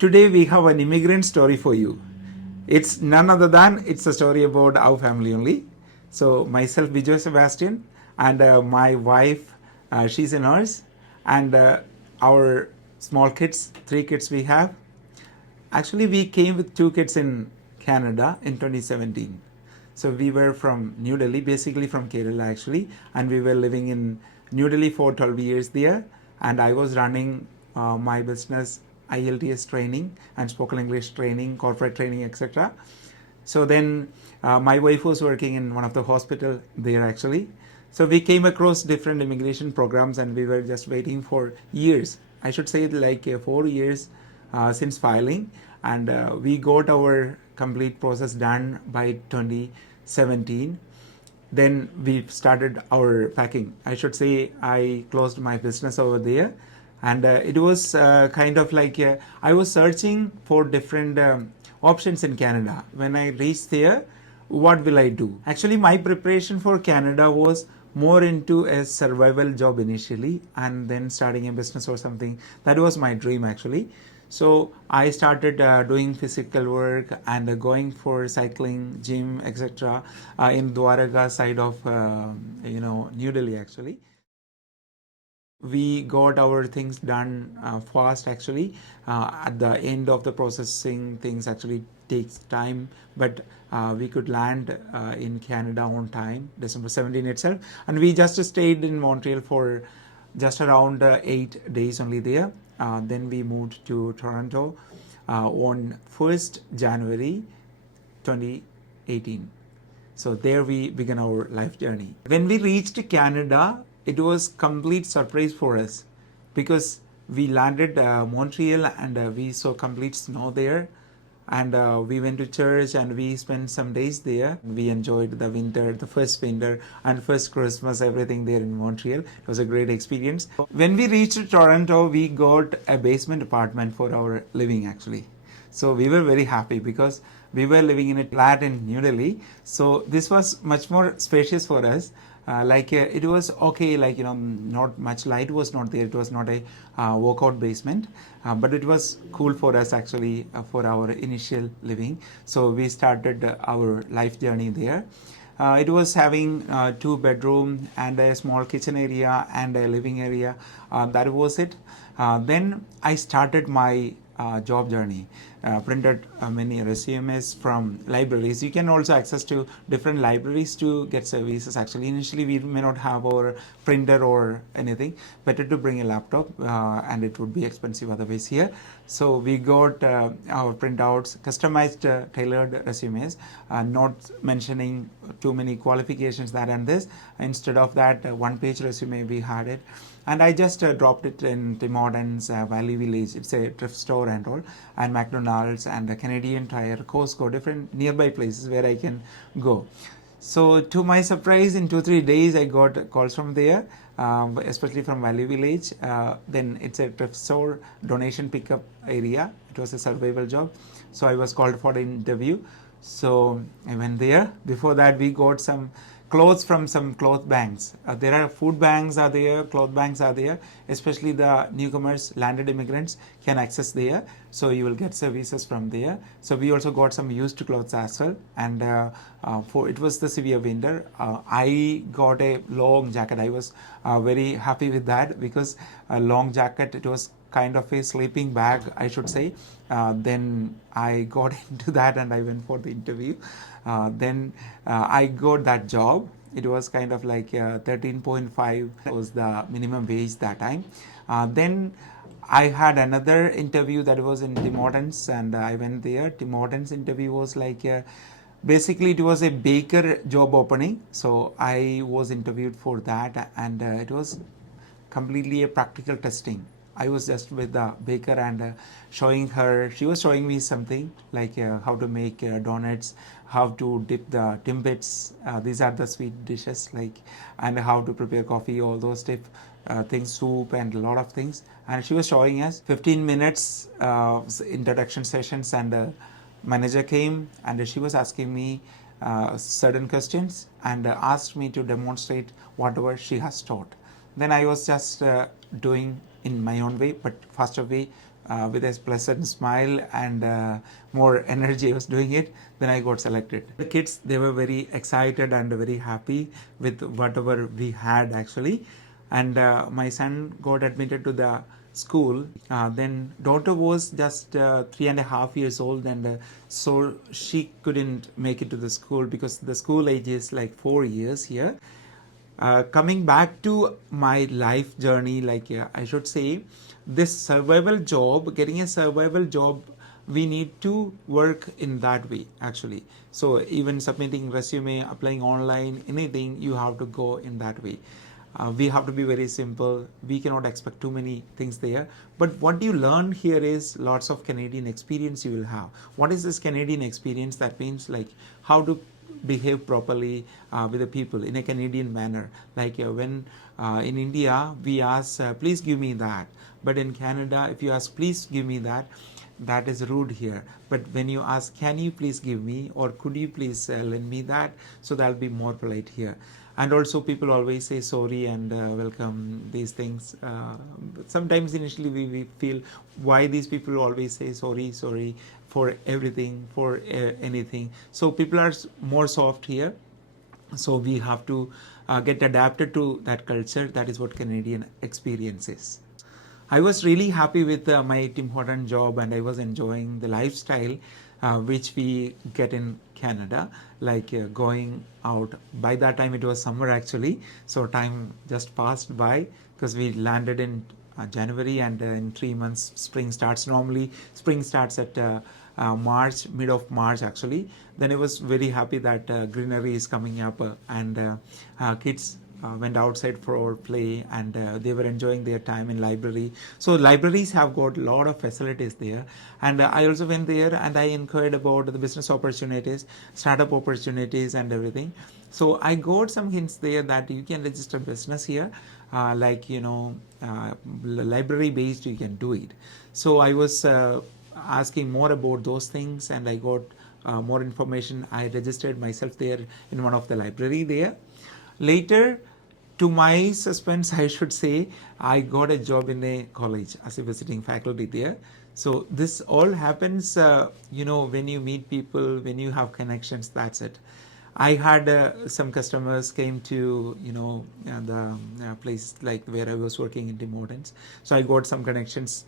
Today we have an immigrant story for you. It's none other than it's a story about our family only. So myself, Vijay Sebastian, and my wife, she's a nurse, and our small kids, 3 kids we have. Actually, we came with 2 kids in Canada in 2017. So we were from New Delhi, basically from Kerala actually, and we were living in New Delhi for 12 years there. And I was running my business, IELTS training and spoken English training, corporate training, etc. So then my wife was working in one of the hospital there actually. So we came across different immigration programs and we were just waiting for years. I should say like 4 years since filing, and we got our complete process done by 2017. Then we started our packing. I should say I closed my business over there, and it was kind of like I was searching for different options in Canada. When I reached there, what will I do? Actually, my preparation for Canada was more into a survival job initially, and then starting a business or something. That was my dream actually. So I started doing physical work and going for cycling, gym, etc. In Dwaraka side of New Delhi actually. We got our things done fast actually. At the end of the processing, things actually takes time, but we could land in Canada on time, December 17 itself, and we just stayed in Montreal for just around 8 days only there. Then we moved to Toronto on 1st January 2018. So there we began our life journey. When we reached Canada, it was complete surprise for us because we landed Montreal and we saw complete snow there, and we went to church and we spent some days there. We enjoyed the winter, the first winter and first Christmas, everything there in Montreal. It was a great experience. When we reached Toronto, we got a basement apartment for our living actually. So we were very happy because we were living in a flat in New Delhi. So this was much more spacious for us. It was okay, not much light was not there. It was not a walkout basement, but it was cool for us actually for our initial living. So we started our life journey there. It was having 2 bedroom and a small kitchen area and a living area. That was it. Then I started my job journey. Printed many resumes from libraries. You can also access to different libraries to get services. Actually, initially we may not have our printer or anything. Better to bring a laptop, and it would be expensive otherwise here. So we got our printouts, customized, tailored resumes, not mentioning too many qualifications that and this. Instead of that, one-page resume we had it. And I just dropped it in Tim Hortons, Valley Village. It's a thrift store and all, and McDonald's and the Canadian Tire, Costco, different nearby places where I can go. So to my surprise, in 2-3 days, I got calls from there, especially from Valley Village. Then it's a thrift store, donation pickup area. It was a survival job. So I was called for the interview. So I went there. Before that, we got some clothes from some cloth banks. There are food banks are there, cloth banks are there, especially the newcomers, landed immigrants can access there. So you will get services from there. So we also got some used clothes as well. And for it was the severe winter, I got a long jacket. I was very happy with that because a long jacket, it was kind of a sleeping bag, I should say. Then I got into that and I went for the interview. Then I got that job. It was kind of like 13.5 was the minimum wage that time. Then I had another interview that was in Tim Hortons, and I went there. Tim Hortons interview was like basically it was a baker job opening. So I was interviewed for that, and it was completely a practical testing. I was just with the baker and showing her, she was showing me something like how to make donuts, how to dip the timbits, these are the sweet dishes, and how to prepare coffee, all those things, soup and a lot of things. And she was showing us 15 minutes introduction sessions, and manager came and she was asking me certain questions and asked me to demonstrate whatever she has taught. Then I was just doing in my own way, but faster way, with a pleasant smile and more energy I was doing it, then I got selected. The kids, they were very excited and very happy with whatever we had actually. And my son got admitted to the school. Then daughter was just 3.5 years old, and so she couldn't make it to the school because the school age is like 4 years here. Coming back to my life journey, like I should say, this survival job, getting a survival job, we need to work in that way actually. So even submitting resume, applying online, anything, you have to go in that way. We have to be very simple. We cannot expect too many things there. But what you learn here is lots of Canadian experience you will have. What is this Canadian experience? That means like how to behave properly with the people in a Canadian manner. Like when in India we ask, please give me that. But in Canada, if you ask, please give me that, that is rude here. But when you ask, can you please give me, or could you please lend me that, so that'll be more polite here. And also people always say sorry and welcome, these things. Sometimes initially we feel why these people always say sorry for everything, for anything. So people are more soft here. So we have to get adapted to that culture. That is what Canadian experience is. I was really happy with my Tim Horton job, and I was enjoying the lifestyle which we get in Canada, like going out. By that time it was summer actually, so time just passed by because we landed in January, and in 3 months spring starts. Normally spring starts at March, mid of March actually. Then I was very happy that greenery is coming up, and kids went outside for play, and they were enjoying their time in library. So libraries have got a lot of facilities there, and I also went there and I inquired about the business opportunities, startup opportunities and everything. So I got some hints there that you can register business here, like library based you can do it. So I was asking more about those things, and I got more information. I registered myself there in one of the library there. Later, to my suspense, I should say, I got a job in a college as a visiting faculty there. So this all happens, when you meet people, when you have connections, that's it. I had some customers came to, the place like where I was working in Tim Hortons. So I got some connections,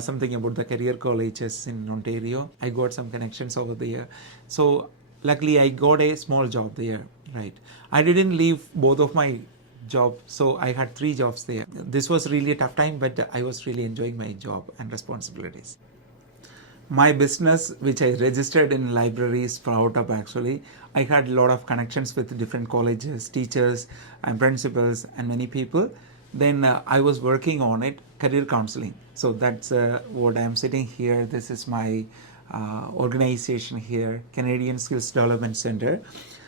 something about the career colleges in Ontario. I got some connections over there. So luckily I got a small job there, right? I didn't leave both of my job, so I had 3 jobs there. This was really a tough time, but I was really enjoying my job and responsibilities. My business, which I registered in libraries, Sprout Up actually, I had a lot of connections with different colleges, teachers and principals and many people. Then I was working on it, career counseling. So that's what I'm sitting here. This is my organization here, Canadian Skills Development Center.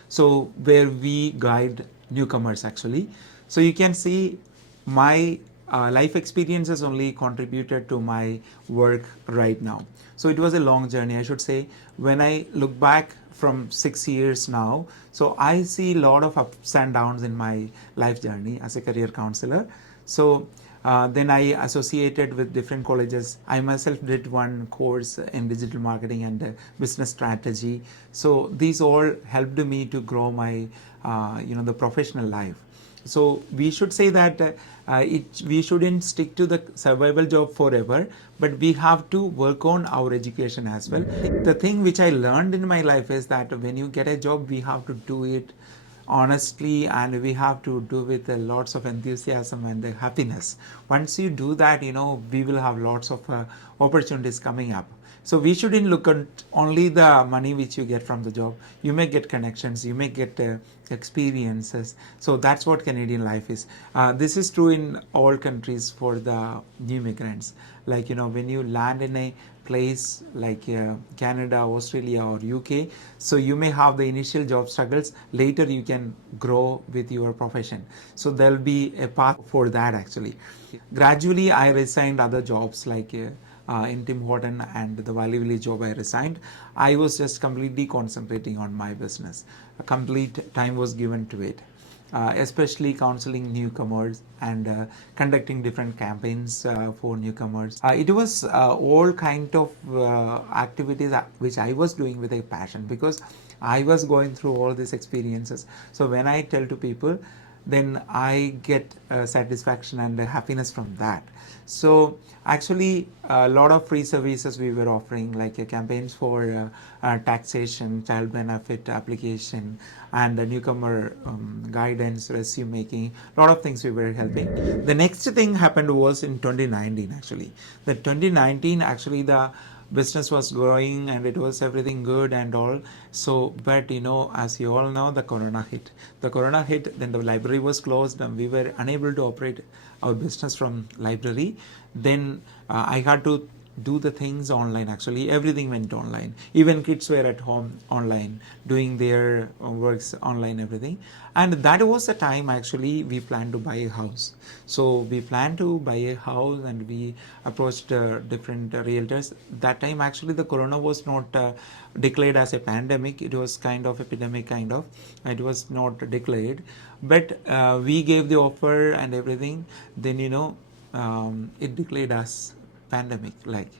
So where we guide newcomers actually. So you can see my life experiences only contributed to my work right now. So it was a long journey, I should say. When I look back from 6 years now, so I see a lot of ups and downs in my life journey as a career counselor. So then I associated with different colleges. I myself did one course in digital marketing and business strategy. So these all helped me to grow my, the professional life. So we should say that we shouldn't stick to the survival job forever, but we have to work on our education as well. The thing which I learned in my life is that when you get a job, we have to do it honestly, and we have to do with lots of enthusiasm and happiness. Once you do that, we will have lots of opportunities coming up. So we shouldn't look at only the money which you get from the job. You may get connections, you may get experiences. So that's what Canadian life is. This is true in all countries for the new immigrants. Like, when you land in a place like Canada, Australia or UK, so you may have the initial job struggles. Later you can grow with your profession. So there'll be a path for that actually. Gradually I resigned other jobs like in Tim Horton, and the Valley Village job I resigned. I was just completely concentrating on my business. A complete time was given to it. especially counseling newcomers and conducting different campaigns for newcomers. It was all kind of activities which I was doing with a passion, because I was going through all these experiences. So when I tell to people, then I get satisfaction and happiness from that. So actually a lot of free services we were offering, like campaigns for taxation, child benefit application, and newcomer guidance, resume making, a lot of things we were helping. The next thing happened was in 2019 actually. The 2019 actually the business was growing and it was everything good and all. So but as you all know, the corona hit. Then the library was closed and we were unable to operate our business from library. Then I had to do the things online. Actually everything went online, even kids were at home online doing their works online, everything. And that was the time actually we planned to buy a house. So we planned to buy a house and we approached different realtors. That time actually the corona was not declared as a pandemic, it was kind of epidemic, kind of, it was not declared. But we gave the offer and everything. Then it declared as pandemic, like.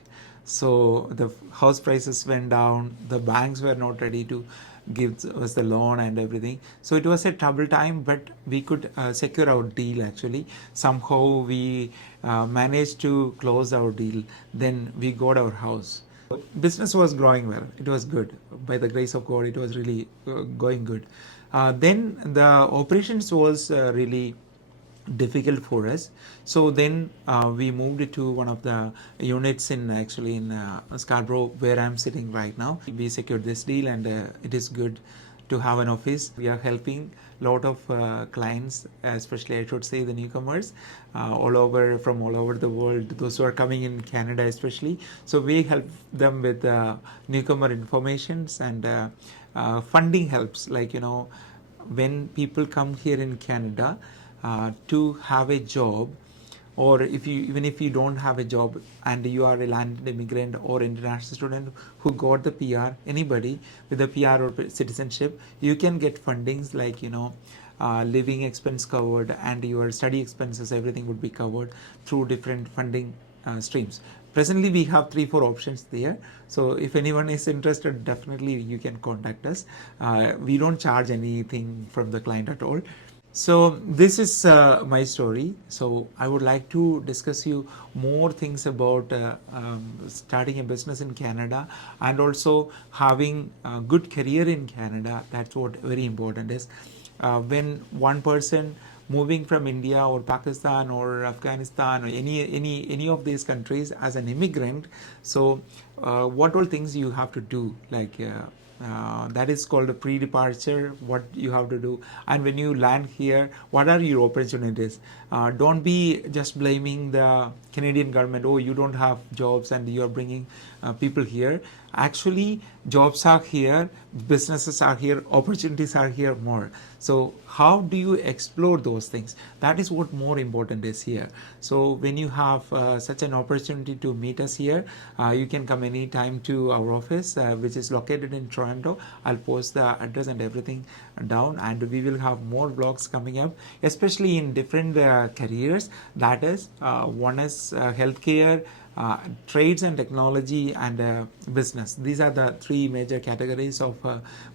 So the house prices went down, the banks were not ready to give us the loan and everything. So it was a trouble time, but we could secure our deal actually. Somehow we managed to close our deal. Then we got our house. Business was growing well, it was good. By the grace of God, it was really going good. Then the operations was really difficult for us. So then we moved it to one of the units in Scarborough, where I'm sitting right now. We secured this deal and it is good to have an office. We are helping a lot of clients, especially I should say the newcomers, from all over the world, those who are coming in Canada especially. So we help them with newcomer informations and funding helps, like when people come here in Canada to have a job, or even if you don't have a job and you are a landed immigrant or international student who got the PR, anybody with a PR or citizenship, you can get fundings like living expense covered and your study expenses, everything would be covered through different funding streams. Presently we have 3-4 options there. So if anyone is interested, definitely you can contact us. We don't charge anything from the client at all. So this is my story. So I would like to discuss you more things about starting a business in Canada and also having a good career in Canada. That's what very important is. When one person moving from India or Pakistan or Afghanistan or any of these countries as an immigrant, so what all things you have to do, like that is called a pre-departure, what you have to do. And when you land here, what are your opportunities? Don't be just blaming the Canadian government, oh, you don't have jobs and you are bringing people here. Actually, jobs are here, businesses are here, opportunities are here more. So how do you explore those things? That is what more important is here. So when you have such an opportunity to meet us here, you can come anytime to our office, which is located in Toronto. I'll post the address and everything down, and we will have more vlogs coming up, especially in different careers. That is, one is healthcare, trades and technology, and business. These are the 3 major categories of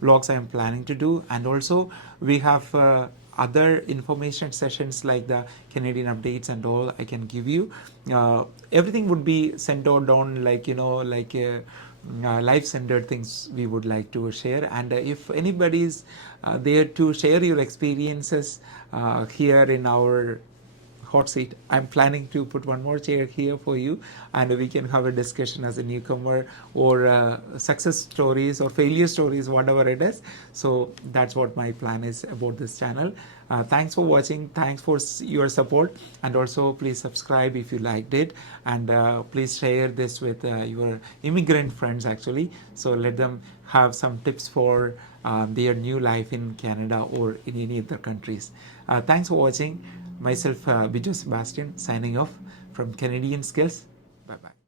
vlogs I am planning to do. And also we have other information sessions like the Canadian updates and all I can give you. Everything would be centered on life-centered things we would like to share. And if anybody is there to share your experiences here in our hot seat, I'm planning to put one more chair here for you, and we can have a discussion as a newcomer, or success stories or failure stories, whatever it is. So that's what my plan is about this channel. Thanks for watching, thanks for your support, and also please subscribe if you liked it, and please share this with your immigrant friends actually, so let them have some tips for their new life in Canada or in any other countries. Thanks for watching. Myself, Biju Sebastian, signing off from Canadian Skills. Bye-bye.